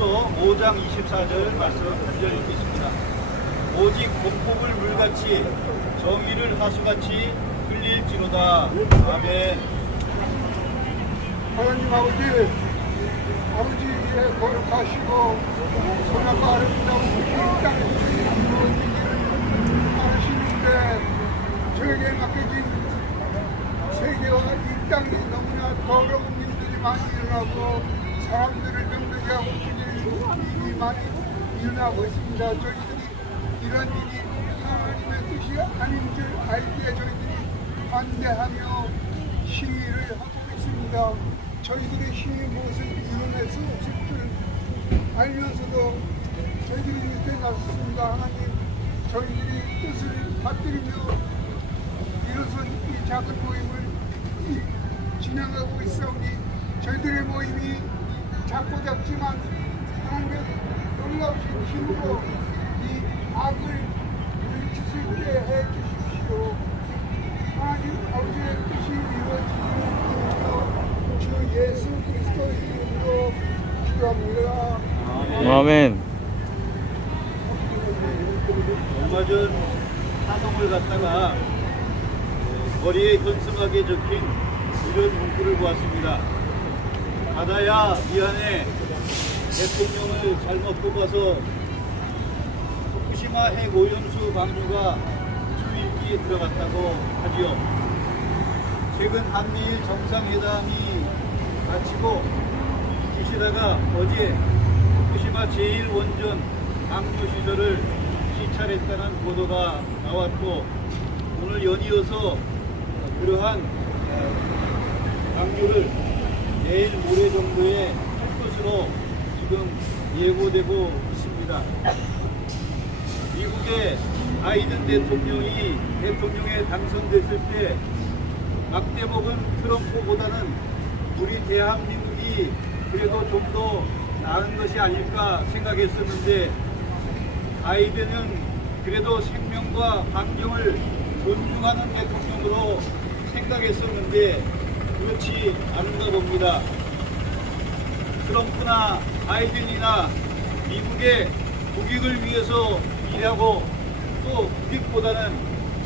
아모스서 5장 24절 말씀 한 절 읽겠습니다. 오직 공법을 물같이 정의를 하수같이 흘릴지로다. 아멘. 하나님 아버지의 거룩하시고 선하고 아름다운 이 땅에 이루어지기를 바라시는데 저에게 맡겨진 세계와 이 땅이 너무나 더러운 일들이 많이 일어나고 사람들을 병들게 하고 일이 많이 일어나고 있습니다. 저희들이 이런 일이 하나님의 뜻이 아닌 줄 알기에 저희들이 반대하며 시위를 하고 있습니다. 저희들의 시위 무엇을 이뤄낼 수 없을 줄 알면서도 저희들이 이렇게 나섰습니다. 하나님, 저희들이 뜻을 받들이며 일어선 이 작은 모임을 진행하고 있사오니 저희들의 모임이 작고 작지만 하나님의 놀라우신 힘으로 이 악을 물리칠 수 있게 해 주십시오. 하나님 아버지의 뜻이 이루어지기를 주 예수 그리스도의 이름으로 기도합니다. 아멘. 얼마 전 사동을 갔다가 거리에 현승하게 적힌 이런 문구를 보았습니다. 받아야 미안해. 대통령을 잘못 뽑아서 후쿠시마 핵 오염수 방류가 수일기에 들어갔다고 하지요. 최근 한미일 정상회담이 마치고 기시다가 어제 후쿠시마 제1원전 방류 시설을 시찰했다는 보도가 나왔고, 오늘 연이어서 그러한 방류를 내일 모레 정도에 할 것으로 지금 예고되고 있습니다. 미국의 바이든 대통령이 대통령에 당선됐을 때 막대먹은 트럼프보다는 우리 대한민국이 그래도 좀 더 나은 것이 아닐까 생각했었는데, 바이든은 그래도 생명과 환경을 존중하는 대통령으로 생각했었는데 그렇지 않은가 봅니다. 트럼프나 바이든이나 미국의 국익을 위해서 일하고 또 국익보다는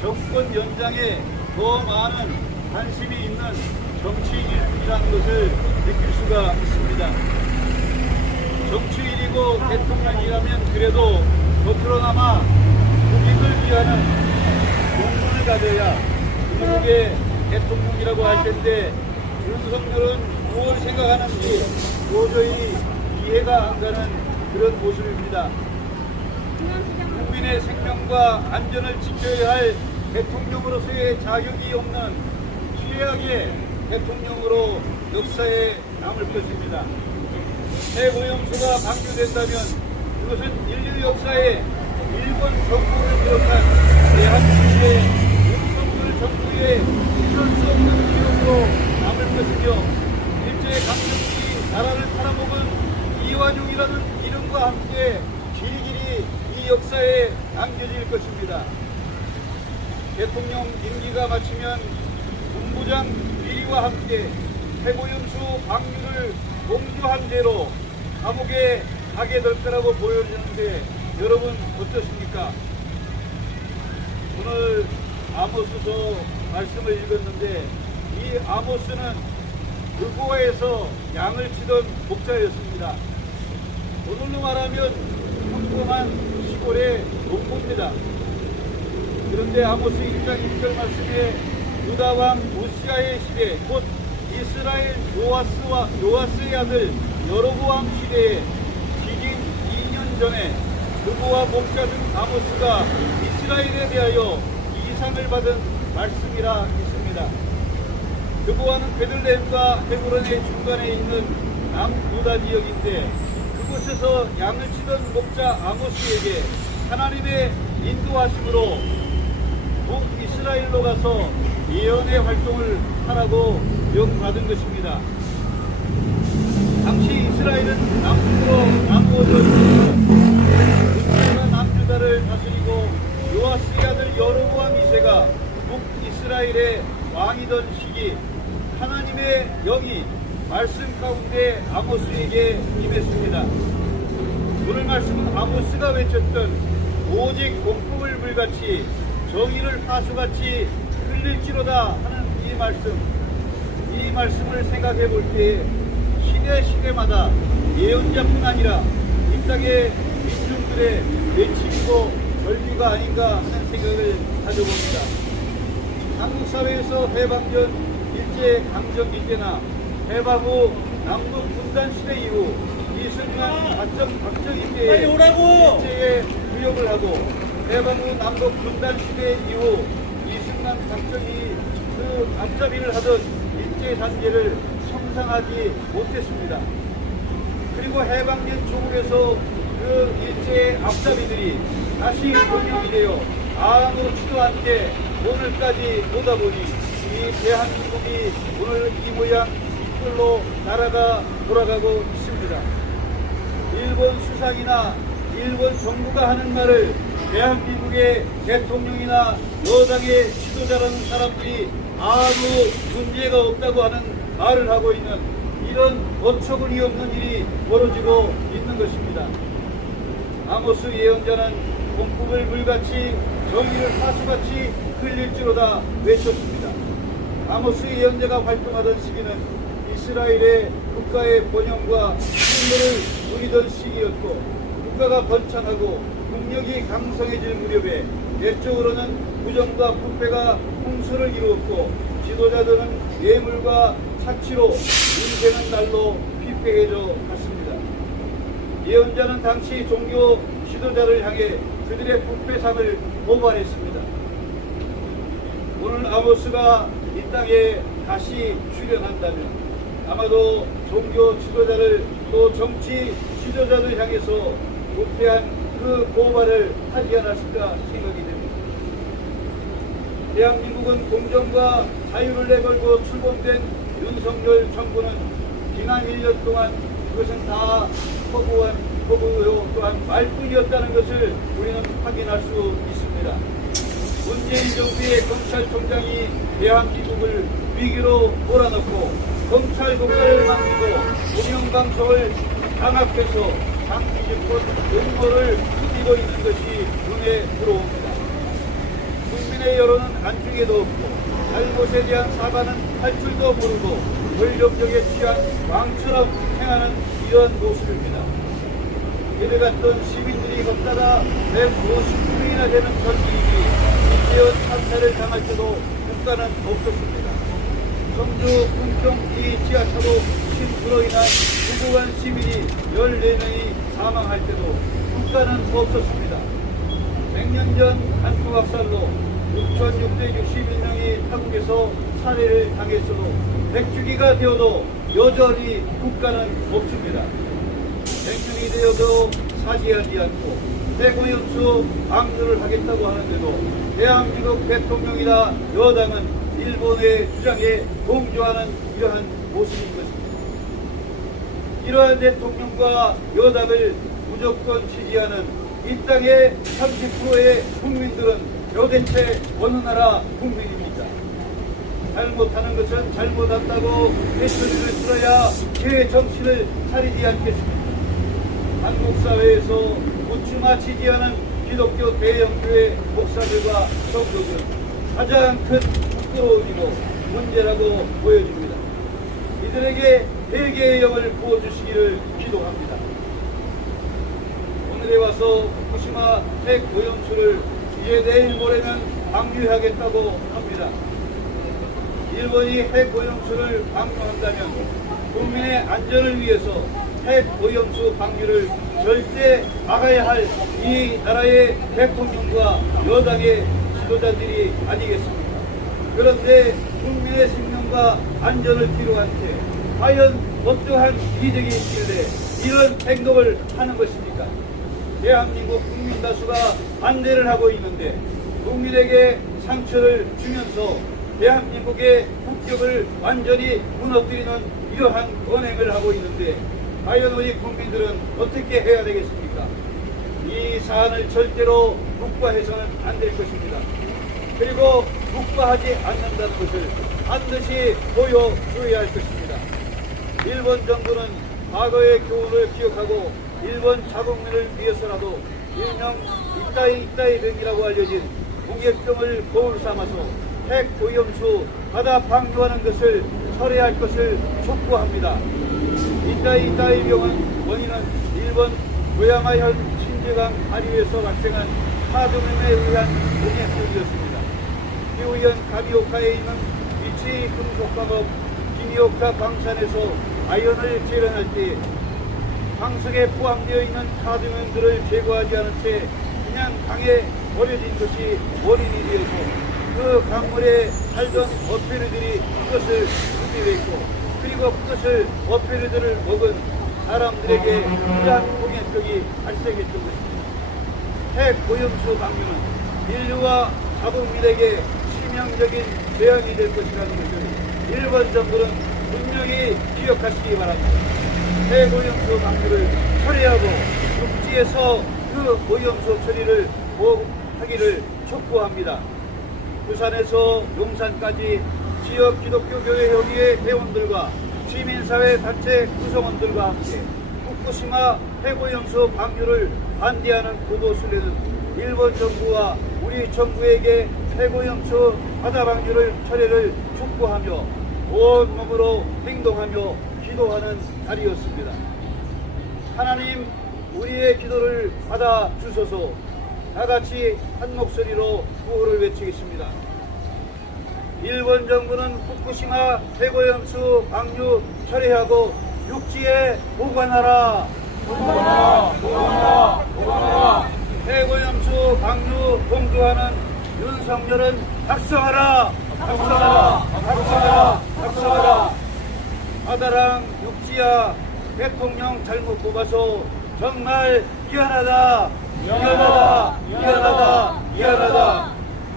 정권 연장에 더 많은 관심이 있는 정치인이라는 것을 느낄 수가 있습니다. 정치인이고 대통령이라면 그래도 겉으로나마 국익을 위하는 공분을 가져야 미국의 대통령이라고 할 텐데, 윤석열은 무엇을 생각하는지 도저히 이해가 안 가는 그런 모습입니다. 국민의 생명과 안전을 지켜야 할 대통령으로서의 자격이 없는 최악의 대통령으로 역사에 남을 것입니다. 핵오염수가 방류된다면 그것은 인류 역사에 일본 정부를 비롯한 대한민국의 윤석열 정부의 잊을 수 없는 기록으로 남을 것이며, 일제강점기 나라를 팔아먹은 이완용이라는 이름과 함께 길이길이 이 역사에 남겨질 것입니다. 대통령 임기가 마치면 본부장 비리와 함께 핵오염수 방류를 공주한 죄로 감옥에 가게 될 거라고 보여지는데 여러분 어떠십니까? 오늘 아모스서 말씀을 읽었는데 이 아모스는 느고아에서 양을 치던 목자였습니다. 오늘로 말하면 평범한 시골의 농부입니다. 그런데 아모스 1장 1절 말씀에 유다왕 우시아의 시대, 곧 이스라엘 요아스의 아들 여로보암 시대에 기긴 2년 전에 느고와 목자 중 아모스가 이스라엘에 대하여 이상을 받은 말씀이라 있습니다. 느고아는 베들레헴과 헤브론의 중간에 있는 남유다 지역인데, 그곳에서 양을 치던 목자 아모스에게 하나님의 인도하심으로 북이스라엘로 가서 예언의 활동을 하라고 명받은 것입니다. 당시 이스라엘은 남북으로 나누어져 있었고, 우시아가 남유다를 다스리고 요아스의 아들 여로보암 2세가 북이스라엘의 왕이던 시기, 하나님의 영이 말씀 가운데 아모스에게 임했습니다. 오늘 말씀은 아모스가 외쳤던 오직 공품을 물같이 정의를 파수같이 흘릴지로다 하는 이 말씀을 생각해 볼 때에 시대마다 예언자뿐 아니라 이 땅의 민중들의 외침이고 절규가 아닌가 하는 생각을 가져봅니다. 한국 사회에서 해방 전 일제강점기 때나 해방 후 남북 분단 시대 이후 이승만 박정희 때에 일제에 무역을 하고 해방 후 남북 분단 시대 이후 이승만 박정희 그 앞잡이를 하던 일제 단계를 청산하지 못했습니다. 그리고 해방된 조국에서 그 일제의 앞잡이들이 다시 권력이 되어 아무렇지도 않게 오늘까지 오다 보니 이 대한민국이 오늘 이 모양 이 꼴로 나라가 돌아가고 있습니다. 일본 수상이나 일본 정부가 하는 말을 대한민국의 대통령이나 여당의 지도자라는 사람들이 아무 문제가 없다고 하는 말을 하고 있는 이런 어처구니 없는 일이 벌어지고 있는 것입니다. 아모스 예언자는 공품을 물같이 정의를 파수같이 흘릴지로다 외쳤습니다. 아모스 예언자가 활동하던 시기는 이스라엘의 국가의 번영과 승리를 누리던 시기였고 국가가 번창하고 국력이 강성해질 무렵에 내적으로는 부정과 부패가 홍수를 이루었고 지도자들은 예물과 착취로 인생은 날로 피폐해져 갔습니다. 예언자는 당시 종교 지도자를 향해 그들의 부패상을 고발했습니다. 오늘 아모스가 이 땅에 다시 출연한다면 아마도 종교 지도자를 또 정치 지도자를 향해서 부패한 그 고발을 하지 않았을까 생각이 됩니다. 대한민국은 공정과 자유를 내걸고 출범된 윤석열 정부는 지난 1년 동안 그것은 다 허구요 또한 말뿐이었다는 것을 우리는 확인할 수 있습니다. 문재인 정부의 검찰총장이 대한민국을 위기로 몰아넣고 검찰 국가를 만들고 공영방송을 장악해서 장기집권 음모를 꾸미고 있는 것이 눈에 들어옵니다. 국민의 여론은 안중에도 없고 잘못에 대한 사과는 할 줄도 모르고 권력력에 취한 왕처럼 행하는 이런 모습입니다. 이래 갔던 시민들이 걷다가 150명이나 되는 전기인이 이태원 참사를 당할 때도 국가는 없었습니다. 성주 군평 지하차도 침수로 인한 무고한 시민이 14명이 사망할 때도 국가는 없었습니다. 100년 전 간통학살로 6,661명이 타국에서 살해를 당했어도 100주기가 되어도 여전히 국가는 없습니다. 100년이 되어도 사죄하지 않고 대고연수 방류를 하겠다고 하는데도 대한민국 대통령이나 여당은 일본의 주장에 동조하는 이러한 모습인 것입니다. 이러한 대통령과 여당을 무조건 지지하는 이 땅의 30%의 국민들은 도대체 어느 나라 국민입니까? 잘못하는 것은 잘못한다고 회초리를 들어야 제 정신을 차리지 않겠습니까? 한국 사회에서 우쭈마 지지하는 기독교 대형교회 목사들과 성도들은 가장 큰 부끄러움이고 문제라고 보여집니다. 이들에게 회개의 영을 부어주시기를 기도합니다. 오늘에 와서 후쿠시마 핵 오염수를 이제 내일 모레는 방류하겠다고 합니다. 일본이 핵 오염수를 방류한다면 국민의 안전을 위해서 핵 오염수 방류를 절대 막아야 할 이 나라의 대통령과 여당의 지도자들이 아니겠습니까? 그런데 국민의 생명과 안전을 뒤로한 채 과연 어떠한 이득이 있길래 이런 행동을 하는 것입니까? 대한민국 국민 다수가 반대를 하고 있는데 국민에게 상처를 주면서 대한민국의 국격을 완전히 무너뜨리는 이러한 언행을 하고 있는데 과연 우리 국민들은 어떻게 해야 되겠습니까? 이 사안을 절대로 묵과해서는 안 될 것입니다. 그리고 묵과하지 않는다는 것을 반드시 보여줘야 할 것입니다. 일본 정부는 과거의 교훈을 기억하고 일본 자국민을 위해서라도 일명 이따이 병이라고 알려진 공격병을 거울 삼아서 핵 오염수 바다 방류하는 것을 철회할 것을 촉구합니다. 이따이 병은 원인은 일본 고야마현 신재강 하류에서 발생한 하드맨에 의한 공격병이었습니다. 기후현 가비오카에 있는 이치 금속광업 기미오카 방산에서 아연을 재련할 때 방석에 포함되어 있는 카드뮴들을 제거하지 않은 채 그냥 강에 버려진 것이 원인이 되어서 그 강물에 살던 어패류들이 그것을 분비했고 그리고 그것을 어패류들을 먹은 사람들에게 이러한 공해병이 발생했던 것입니다. 핵 오염수 방류는 인류와 자국민에게 치명적인 재앙이 될 것이라는 것을 일본 정부는 분명히 기억하시기 바랍니다. 핵 오염수 방류를 처리하고 육지에서 그 오염수 처리를 보호하기를 촉구합니다. 부산에서 용산까지 지역 기독교 교회 협의회 회원들과 시민사회 단체 구성원들과 함께 후쿠시마 핵오염수 방류를 반대하는 구도순례는 일본 정부와 우리 정부에게 핵오염수 바다 방류를 철회를 촉구하며 온몸으로 행동하며 기도하는 날이었습니다. 하나님, 우리의 기도를 받아 주소서. 다 같이 한 목소리로 구호를 외치겠습니다. 일본 정부는 후쿠시마 핵오염수 방류 철회하고 육지에 보관하라. 보관하라. 핵오염수 방류 공조하는 윤석열은 각성하라. 바다랑 육지야, 대통령 잘못 뽑아서 정말 미안하다.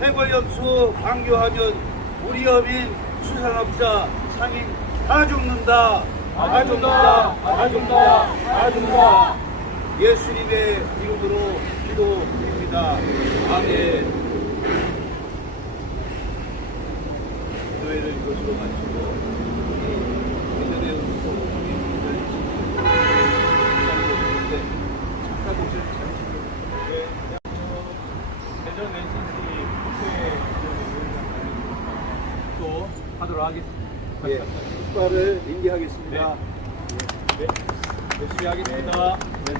핵오염수 방류하면 우리 어민 수산업자 상인 다 죽는다. 예수님의 이름으로 기도드립니다. 아멘. 기도회를 이것으로 마치고 예전에 잠깐 목소리 대전 NCC 국회 또 하도록 하겠습니다. 예, 축가를 인계하겠습니다. 네, 열심히 하겠습니다. 네,